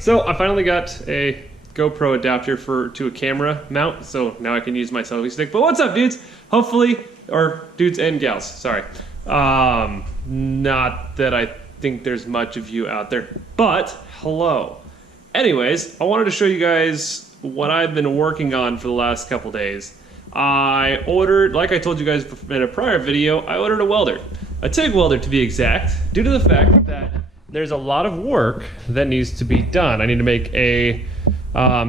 so I finally got a GoPro adapter to a camera mount, so now I can use my selfie stick. But what's up, dudes? Hopefully, or dudes and gals, sorry. Not that I think there's much of you out there, but hello. Anyways, I wanted to show you guys what I've been working on for the last couple days. I ordered, like I told you guys in a prior video, I ordered a welder. A TIG welder to be exact, due to the fact that there's a lot of work that needs to be done. I need to make a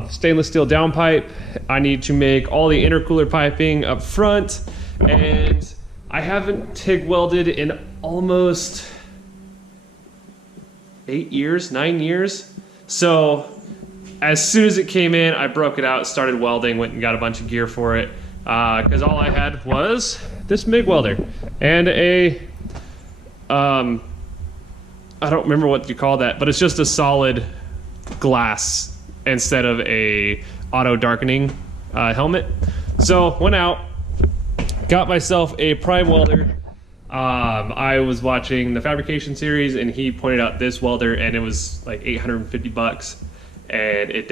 stainless steel downpipe. I need to make all the intercooler piping up front, and I haven't TIG welded in almost 8 years, 9 years. So as soon as it came in, I broke it out, started welding, went and got a bunch of gear for it, because all I had was this MIG welder and a I don't remember what you call that, but it's just a solid glass instead of a auto darkening helmet. So went out, got myself a prime welder. I was watching the fabrication series and he pointed out this welder and it was like 850 bucks, and it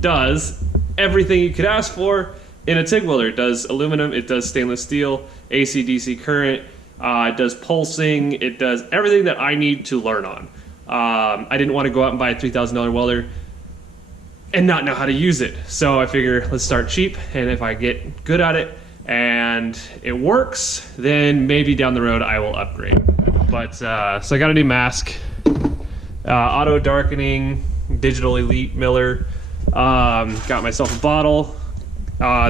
does everything you could ask for in a TIG welder. It does aluminum, it does stainless steel, AC DC current, it does pulsing, it does everything that I need to learn on. I didn't want to go out and buy a $3,000 welder and not know how to use it. So I figure let's start cheap, and if I get good at it and it works, then maybe down the road I will upgrade. But so I got a new mask, auto darkening, digital elite Miller, got myself a bottle.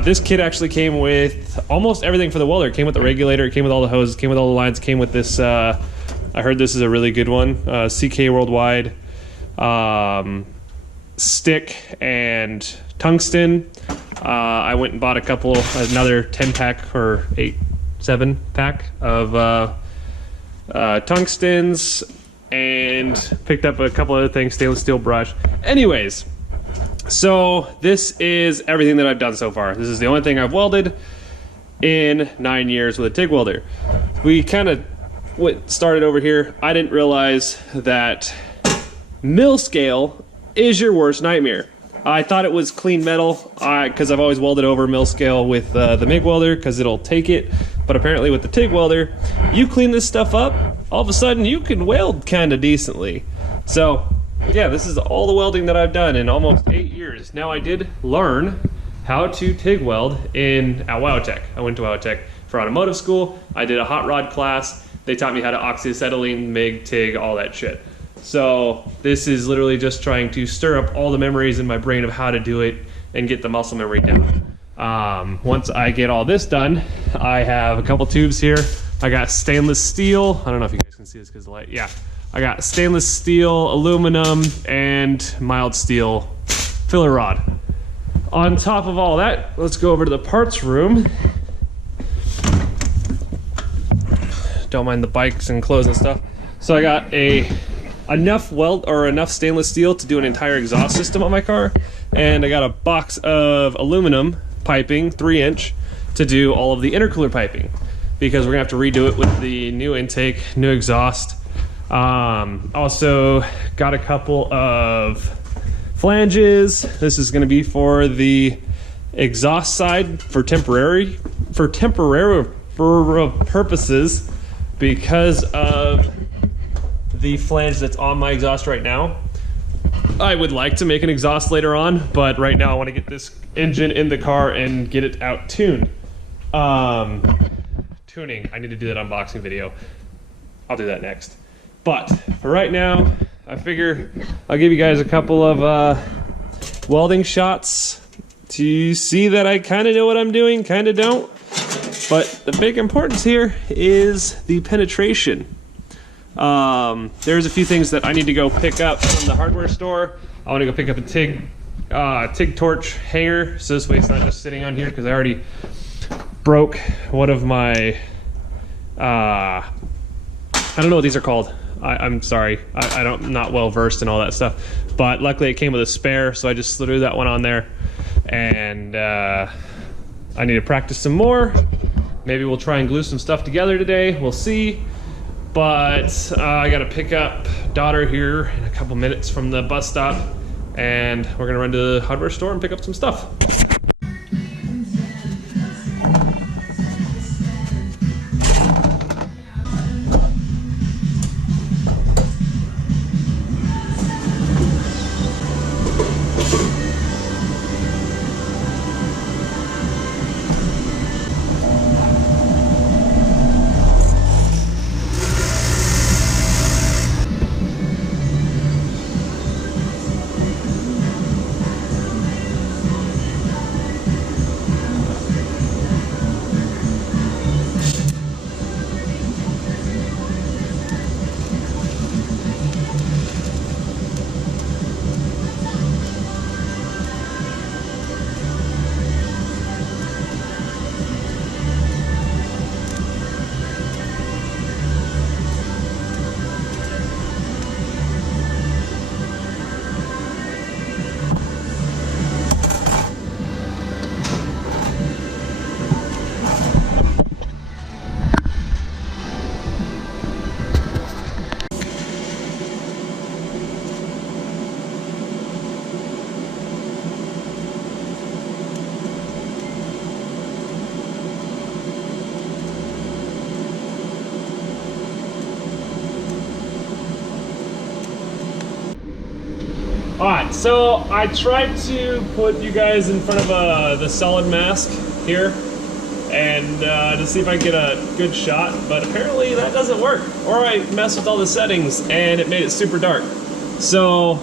This kit actually came with almost everything for the welder. It came with the regulator, it came with all the hoses, it came with all the lines, it came with this, I heard this is a really good one, CK Worldwide, stick and tungsten. I went and bought another 10 pack or 7 pack of tungstens, and picked up a couple other things, stainless steel brush. Anyways, so this is everything that I've done so far. This is the only thing I've welded in 9 years with a TIG welder. We kind of started over here. I didn't realize that mill scale is your worst nightmare. I thought it was clean metal because I've always welded over mill scale with the MIG welder because it'll take it. But apparently with the TIG welder, you clean this stuff up, all of a sudden you can weld kind of decently. So yeah, this is all the welding that I've done in almost 8 years. Now, I did learn how to TIG weld at Wowtech. I went to Wowtech for automotive school. I did a hot rod class. They taught me how to oxyacetylene, MIG, TIG, all that shit. So this is literally just trying to stir up all the memories in my brain of how to do it and get the muscle memory down. Once I get all this done, I have a couple tubes here. I got stainless steel. I don't know if you guys can see this because of the light. Yeah. I got stainless steel, aluminum, and mild steel filler rod. On top of all that, let's go over to the parts room. Don't mind the bikes and clothes and stuff. So I got enough stainless steel to do an entire exhaust system on my car, and I got a box of aluminum piping, 3-inch, to do all of the intercooler piping, because we're gonna have to redo it with the new intake, new exhaust. Also got a couple of flanges. This is going to be for the exhaust side for temporary purposes, because of the flange that's on my exhaust right now. I would like to make an exhaust later on, but right now I want to get this engine in the car and get it out tuned. Tuning, I need to do that unboxing video. I'll do that next. But for right now, I figure I'll give you guys a couple of welding shots to see that I kind of know what I'm doing, kind of don't. But the big importance here is the penetration. There's a few things that I need to go pick up from the hardware store. I want to go pick up a TIG torch hanger, so this way it's not just sitting on here, because I already broke one of my, I don't know what these are called. I'm sorry, I'm not well versed in all that stuff, but luckily it came with a spare, so I just threw that one on there. And I need to practice some more. Maybe we'll try and glue some stuff together today. We'll see. But I gotta pick up daughter here in a couple minutes from the bus stop, and we're gonna run to the hardware store and pick up some stuff. Alright, so I tried to put you guys in front of the solid mask here and to see if I can get a good shot, but apparently that doesn't work. Or I messed with all the settings and it made it super dark. So,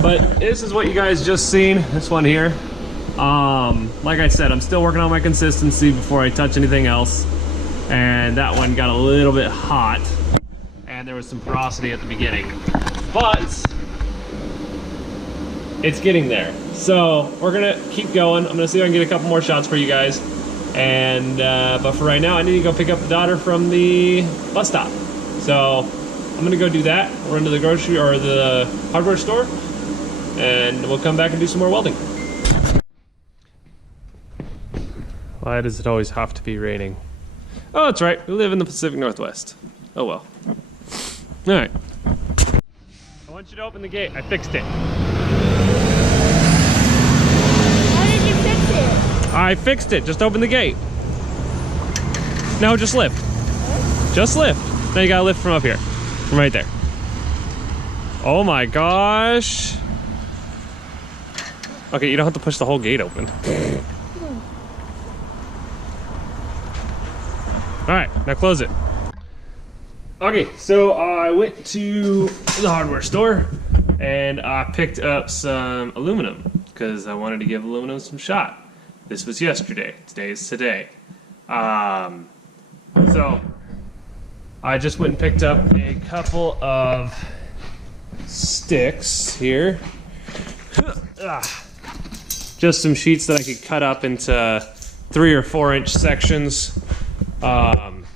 but this is what you guys just seen, this one here. Like I said, I'm still working on my consistency before I touch anything else. And that one got a little bit hot and there was some porosity at the beginning. But it's getting there. So we're gonna keep going. I'm gonna see if I can get a couple more shots for you guys. And but for right now, I need to go pick up the daughter from the bus stop. So I'm gonna go do that. We'll run to the grocery or the hardware store, and we'll come back and do some more welding. Why does it always have to be raining? Oh, that's right. We live in the Pacific Northwest. Oh well. All right. I want you to open the gate. I fixed it. I fixed it. Just open the gate. No, just lift. Just lift. Now you gotta lift from up here. From right there. Oh my gosh. Okay, you don't have to push the whole gate open. Alright, now close it. Okay, so I went to the hardware store and I picked up some aluminum because I wanted to give aluminum some shot. This was yesterday. Today is today. So I just went and picked up a couple of sticks here. Just some sheets that I could cut up into 3 or 4 inch sections. And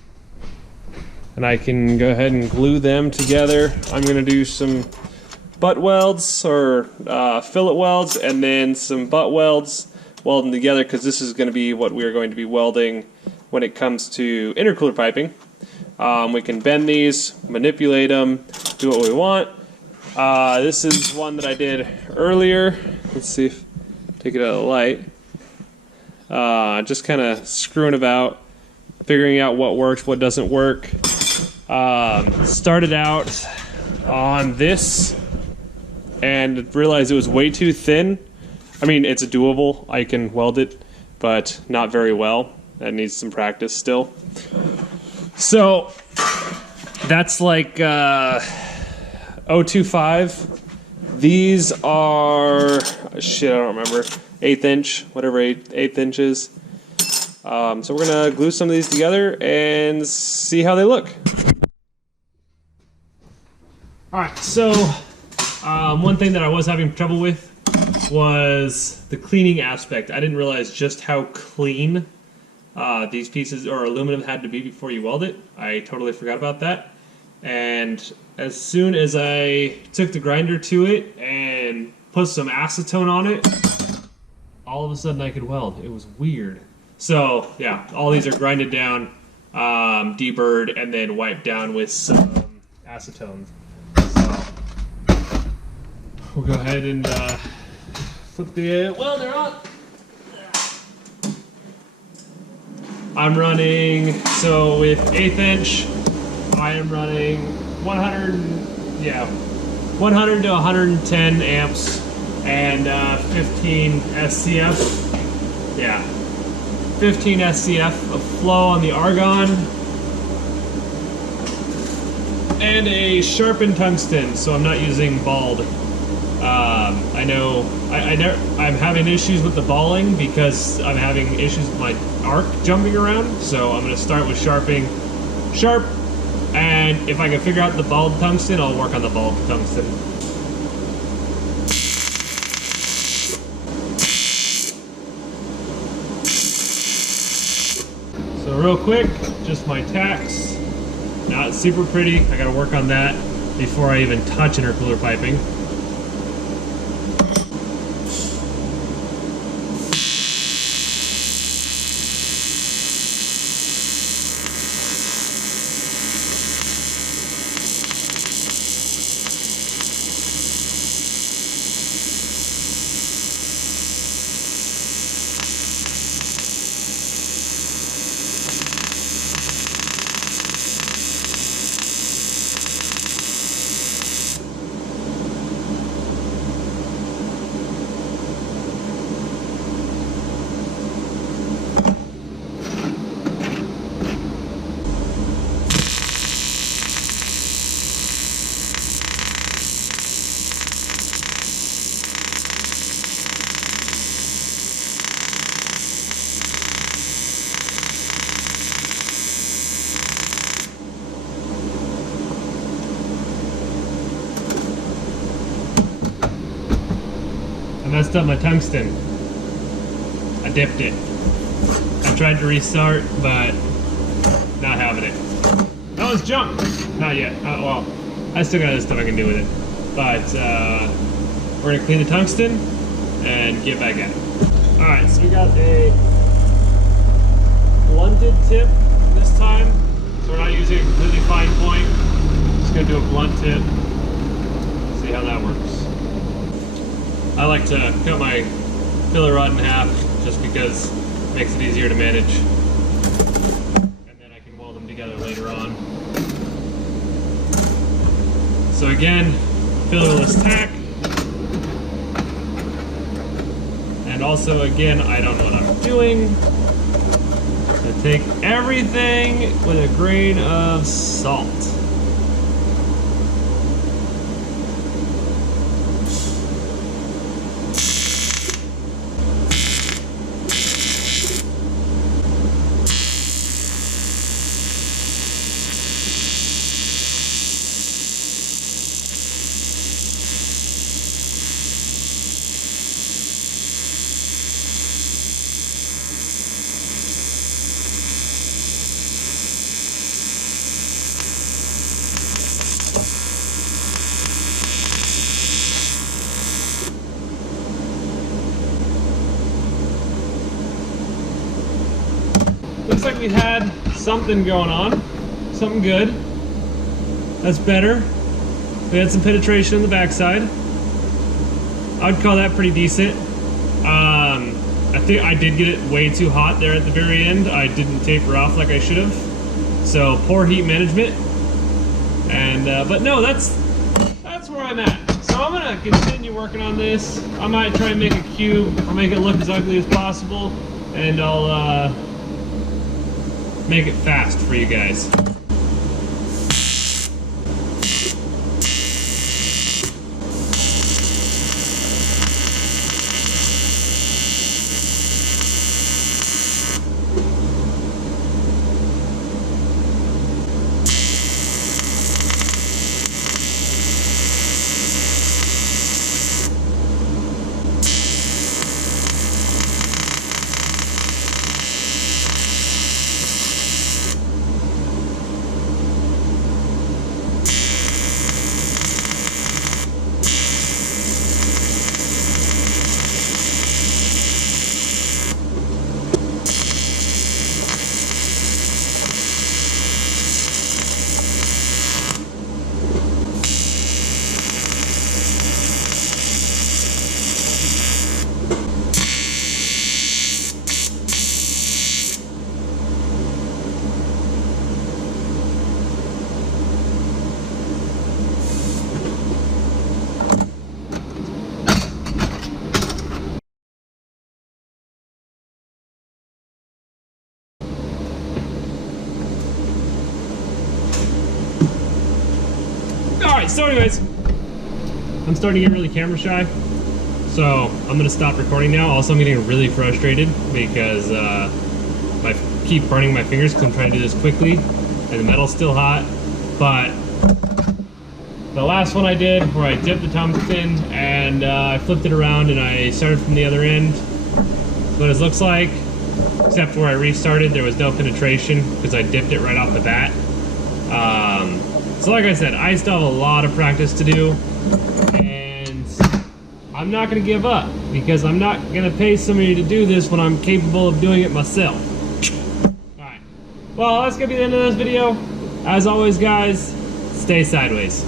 I can go ahead and glue them together. I'm gonna do some butt welds or fillet welds and then some butt welds. Weld them together because this is going to be what we are going to be welding when it comes to intercooler piping. We can bend these, manipulate them, do what we want. This is one that I did earlier. Let's see if take it out of the light. Just kind of screwing about, figuring out what works, what doesn't work. Started out on this and realized it was way too thin. I mean, it's doable. I can weld it, but not very well. That needs some practice still. So that's like 0.25. These are, shit, I don't remember, 1/8 inch, whatever 8 inches. So we're gonna glue some of these together and see how they look. All right, so one thing that I was having trouble with was the cleaning aspect. I didn't realize just how clean these pieces or aluminum had to be before you weld it. I totally forgot about that. And as soon as I took the grinder to it and put some acetone on it, all of a sudden I could weld. It was weird. So yeah, all these are grinded down. deburred, and then wiped down with some acetone. So we'll go ahead and flip the welder on. I'm running, so with 1/8 inch, I am running 100 to 110 amps and 15 SCF. Yeah, 15 SCF of flow on the argon, and a sharpened tungsten, so I'm not using balled. I know I'm having issues with the balling because I'm having issues with my arc jumping around, so I'm going to start with sharp, and if I can figure out the balled tungsten, I'll work on the balled tungsten. So real quick, just my tacks. Not super pretty. I gotta work on that before I even touch intercooler piping. I messed up my tungsten. I dipped it. I tried to restart, but not having it. That was junk. Not yet. Well, I still got other stuff I can do with it. But we're gonna clean the tungsten and get back at it. All right, so we got a blunted tip this time. So we're not using a completely fine point. Just gonna do a blunt tip. See how that works. I like to cut my filler rod in half just because it makes it easier to manage. And then I can weld them together later on. So again, fillerless tack. And also again, I don't know what I'm doing. So take everything with a grain of salt. Looks like we had something going on, something good. That's better. We had some penetration on the backside. I'd call that pretty decent. I think I did get it way too hot there at the very end. I didn't taper off like I should have. So poor heat management. And but no, that's where I'm at. So I'm gonna continue working on this. I might try and make a cube. I'll make it look as ugly as possible, and I'll make it fast for you guys. Alright, so anyways, I'm starting to get really camera shy, so I'm gonna stop recording now. Also, I'm getting really frustrated because I keep burning my fingers because I'm trying to do this quickly and the metal's still hot. But the last one I did, where I dipped the tungsten and I flipped it around and I started from the other end, what it looks like, except where I restarted, there was no penetration because I dipped it right off the bat. So like I said, I still have a lot of practice to do, and I'm not going to give up because I'm not going to pay somebody to do this when I'm capable of doing it myself. Alright, well, that's going to be the end of this video. As always, guys, stay sideways.